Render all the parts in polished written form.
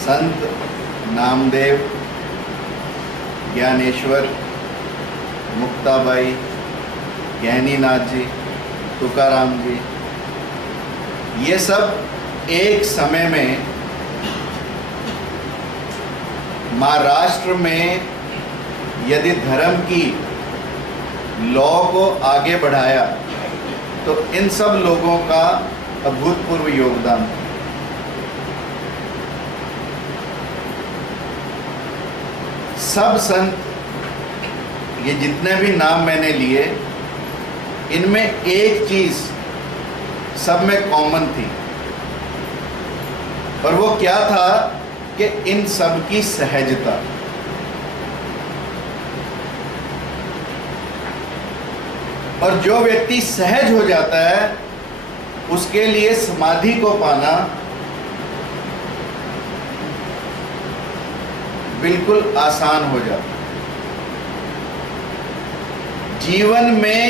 संत नामदेव, ज्ञानेश्वर, मुक्ताबाई, गहनीनाथ जी, तुकाराम जी, ये सब एक समय में महाराष्ट्र में यदि धर्म की लॉ को आगे बढ़ाया तो इन सब लोगों का अभूतपूर्व योगदान था। सब संत, ये जितने भी नाम मैंने लिए, इनमें एक चीज सब में कॉमन थी, और वो क्या था कि इन सब की सहजता। और जो व्यक्ति सहज हो जाता है उसके लिए समाधि को पाना बिल्कुल आसान हो जाता है। जीवन में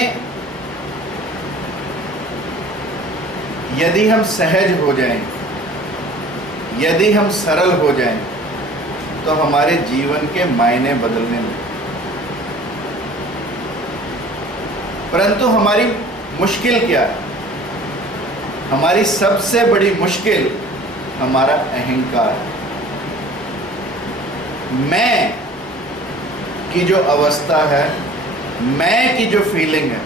यदि हम सहज हो जाएं, यदि हम सरल हो जाएं, तो हमारे जीवन के मायने बदलने लगते। परंतु हमारी मुश्किल क्या है? हमारी सबसे बड़ी मुश्किल हमारा अहंकार है। मैं की जो अवस्था है, मैं की जो फीलिंग है,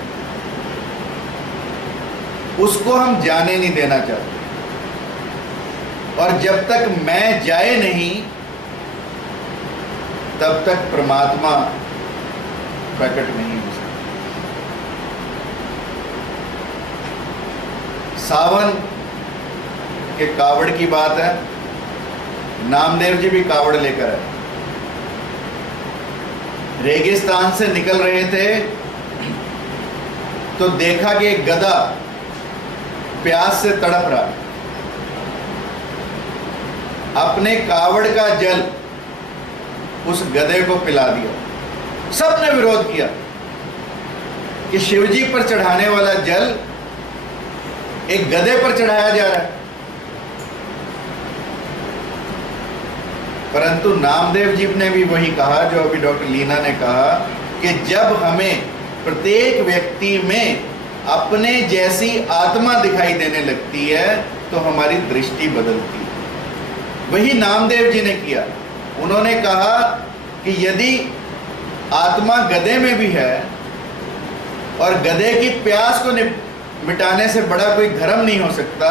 उसको हम जाने नहीं देना चाहते। और जब तक मैं जाए नहीं, तब तक परमात्मा प्रकट नहीं हो सकता। सावन के कावड़ की बात है। नामदेव जी भी कावड़ लेकर आए, रेगिस्तान से निकल रहे थे तो देखा कि एक गधा प्यास से तड़प रहा। अपने कावड़ का जल उस गधे को पिला दिया। सबने विरोध किया कि शिवजी पर चढ़ाने वाला जल एक गधे पर चढ़ाया जा रहा है। परंतु नामदेव जी ने भी वही कहा जो अभी डॉक्टर लीना ने कहा कि जब हमें प्रत्येक व्यक्ति में अपने जैसी आत्मा दिखाई देने लगती है तो हमारी दृष्टि बदलती है। वही नामदेव जी ने किया। उन्होंने कहा कि यदि आत्मा गधे में भी है और गधे की प्यास को मिटाने से बड़ा कोई धर्म नहीं हो सकता,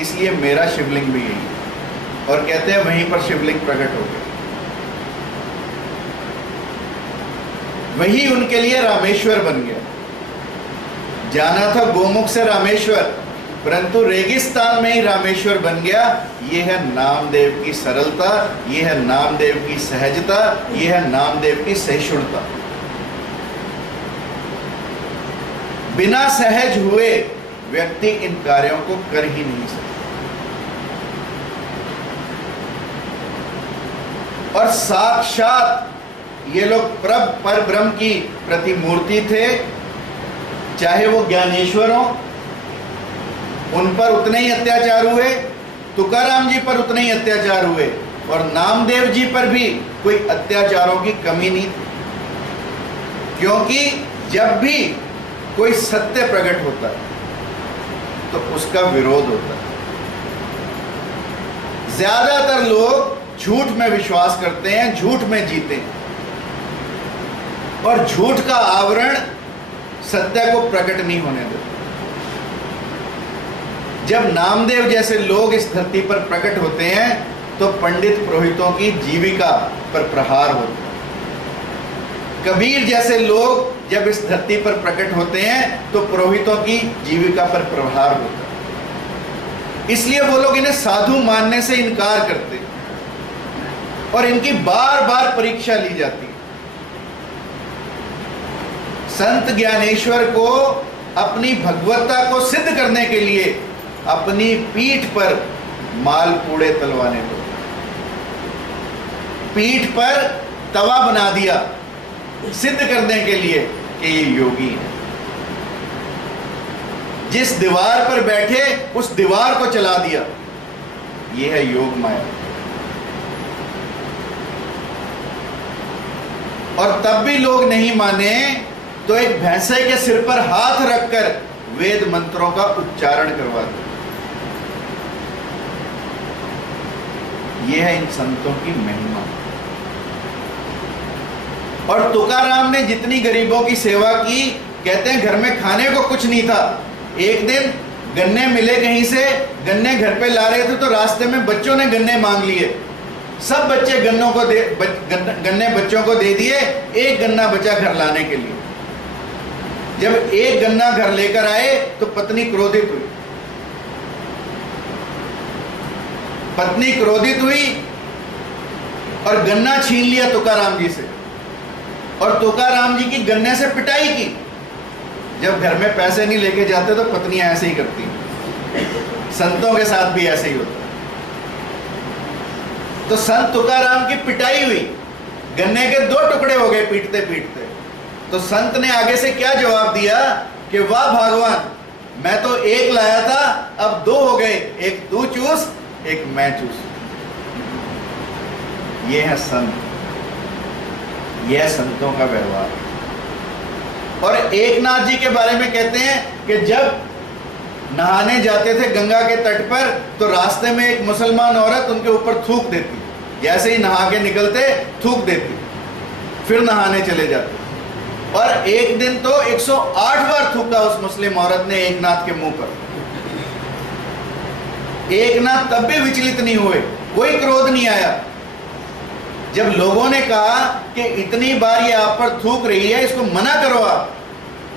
इसलिए मेरा शिवलिंग भी यही है। और कहते हैं वहीं पर शिवलिंग प्रकट हो गया। वही उनके लिए रामेश्वर बन गया। जाना था गोमुख से रामेश्वर, परंतु रेगिस्तान में ही रामेश्वर बन गया। ये है नामदेव की सरलता, ये है नामदेव की सहजता, ये है नामदेव की सहिष्णुता। बिना सहज हुए व्यक्ति इन कार्यों को कर ही नहीं सकता। और साक्षात ये लोग पर ब्रह्म की प्रतिमूर्ति थे। चाहे वो ज्ञानेश्वर हो, उन पर उतने ही अत्याचार हुए, तुकाराम जी पर उतने ही अत्याचार हुए, और नामदेव जी पर भी कोई अत्याचारों की कमी नहीं थी। क्योंकि जब भी कोई सत्य प्रकट होता है तो उसका विरोध होता है। ज्यादातर लोग झूठ में विश्वास करते हैं, झूठ में जीते हैं, और झूठ का आवरण सत्य को प्रकट नहीं होने देते। जब नामदेव जैसे लोग इस धरती पर प्रकट होते हैं तो पंडित पुरोहितों की जीविका पर प्रहार होता है। कबीर जैसे लोग जब इस धरती पर प्रकट होते हैं तो पुरोहितों की जीविका पर प्रहार होता है। इसलिए वो लोग इन्हें साधु मानने से इनकार करते हैं और इनकी बार बार परीक्षा ली जाती है। संत ज्ञानेश्वर को अपनी भगवत्ता को सिद्ध करने के लिए अपनी पीठ पर मालपूड़े तलवाने को, पीठ पर तवा बना दिया सिद्ध करने के लिए कि ये योगी है। जिस दीवार पर बैठे उस दीवार को चला दिया। ये है योग माया। और तब भी लोग नहीं माने तो एक भैंसे के सिर पर हाथ रखकर वेद मंत्रों का उच्चारण करवा दो। यह है इन संतों की महिमा। और तुकाराम ने जितनी गरीबों की सेवा की, कहते हैं घर में खाने को कुछ नहीं था, एक दिन गन्ने मिले कहीं से, गन्ने घर पे ला रहे थे तो रास्ते में बच्चों ने गन्ने मांग लिए, सब बच्चे गन्ने बच्चों को दे दिए, एक गन्ना बचा घर लाने के लिए। जब एक गन्ना घर लेकर आए तो पत्नी क्रोधित हुई, पत्नी क्रोधित हुई और गन्ना छीन लिया तुकाराम जी से, और तुकाराम जी की गन्ने से पिटाई की। जब घर में पैसे नहीं लेके जाते तो पत्नियां ऐसे ही करती हैं, संतों के साथ भी ऐसे ही होता है। तो संत तुकाराम की पिटाई हुई, गन्ने के 2 टुकड़े हो गए पीटते पीटते। तो संत ने आगे से क्या जवाब दिया कि वाह भगवान, मैं तो एक लाया था, अब 2 हो गए, एक तू चूस एक मैं चूस। ये है संत, यह संतों का व्यवहार। और एकनाथ जी के बारे में कहते हैं कि जब नहाने जाते थे गंगा के तट पर तो रास्ते में एक मुसलमान औरत उनके ऊपर थूक देती, जैसे ही नहा के निकलते थूक देती, फिर नहाने चले जाते। और एक दिन तो 108 बार थूका उस मुस्लिम औरत ने एकनाथ के मुंह पर। एकनाथ तब भी विचलित नहीं हुए, कोई क्रोध नहीं आया। जब लोगों ने कहा कि इतनी बार ये आप पर थूक रही है, इसको मना करो आप,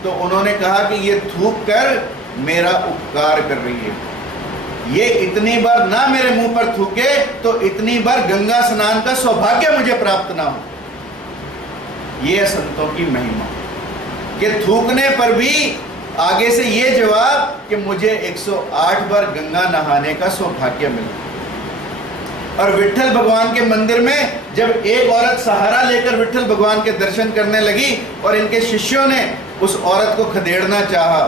तो उन्होंने कहा कि ये थूक कर मेरा उपकार कर रही है, ये इतनी बार ना मेरे मुंह पर थूके तो इतनी बार गंगा स्नान का सौभाग्य मुझे प्राप्त ना हो। ये संतों की महिमा कि थूकने पर भी आगे से ये जवाब कि मुझे 108 बार गंगा नहाने का सौभाग्य मिला। और विट्ठल भगवान के मंदिर में जब एक औरत सहारा लेकर विट्ठल भगवान के दर्शन करने लगी और इनके शिष्यों ने उस औरत को खदेड़ना चाहा,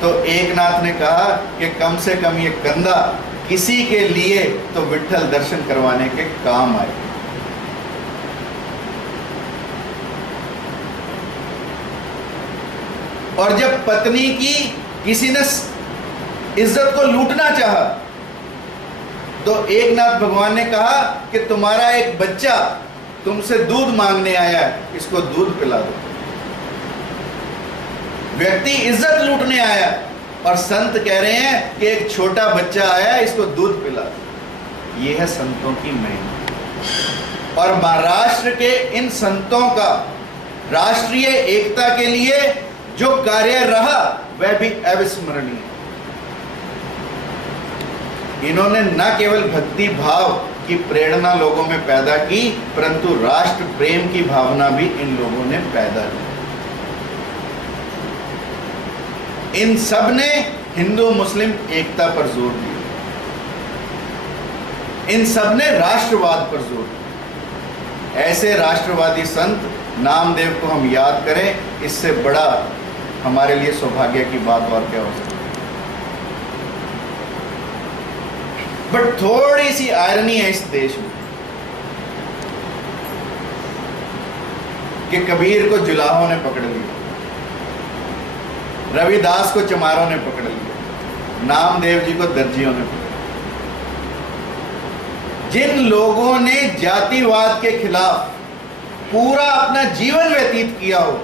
तो एकनाथ ने कहा कि कम से कम ये कंधा किसी के लिए तो विट्ठल दर्शन करवाने के काम आए। और जब पत्नी की किसी ने इज्जत को लूटना चाहा, तो एकनाथ भगवान ने कहा कि तुम्हारा एक बच्चा तुमसे दूध मांगने आया है, इसको दूध पिला दो। व्यक्ति इज्जत लूटने आया और संत कह रहे हैं कि एक छोटा बच्चा आया, इसको दूध पिला दो। यह है संतों की महिमा। और महाराष्ट्र के इन संतों का राष्ट्रीय एकता के लिए जो कार्य रहा वह भी अविस्मरणीय। इन्होंने न केवल भक्ति भाव की प्रेरणा लोगों में पैदा की, परंतु राष्ट्र प्रेम की भावना भी इन लोगों ने पैदा की। इन सब ने हिंदू मुस्लिम एकता पर जोर दिया, इन सब ने राष्ट्रवाद पर जोर दिया। ऐसे राष्ट्रवादी संत नामदेव को हम याद करें, इससे बड़ा हमारे लिए सौभाग्य की बात और क्या हो सकती है। बट थोड़ी सी आयरनी है इस देश में कि कबीर को जुलाहों ने पकड़ लिया, रविदास को चमारों ने पकड़ लिया, नामदेव जी को दर्जियों ने पकड़ लिया। जिन लोगों ने जातिवाद के खिलाफ पूरा अपना जीवन व्यतीत किया हो,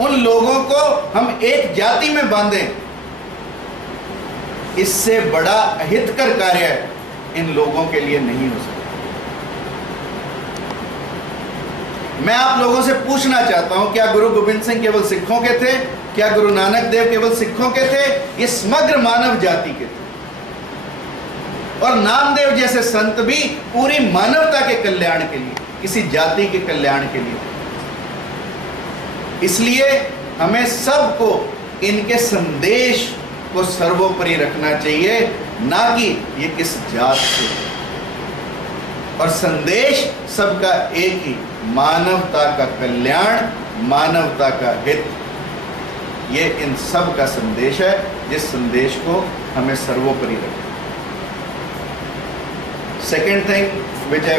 उन लोगों को हम एक जाति में बांधें, इससे बड़ा अहितकर कार्य इन लोगों के लिए नहीं हो सकता। मैं आप लोगों से पूछना चाहता हूं, क्या गुरु गोविंद सिंह केवल सिखों के थे? क्या गुरु नानक देव केवल सिखों के थे? ये समग्र मानव जाति के थे। और नामदेव जैसे संत भी पूरी मानवता के कल्याण के लिए, किसी जाति के कल्याण के लिए। इसलिए हमें सबको इनके संदेश को सर्वोपरि रखना चाहिए, ना कि ये किस जात से। और संदेश सबका एक ही, मानवता का कल्याण, मानवता का हित। ये इन सब का संदेश है, जिस संदेश को हमें सर्वोपरि रखना। Second thing which I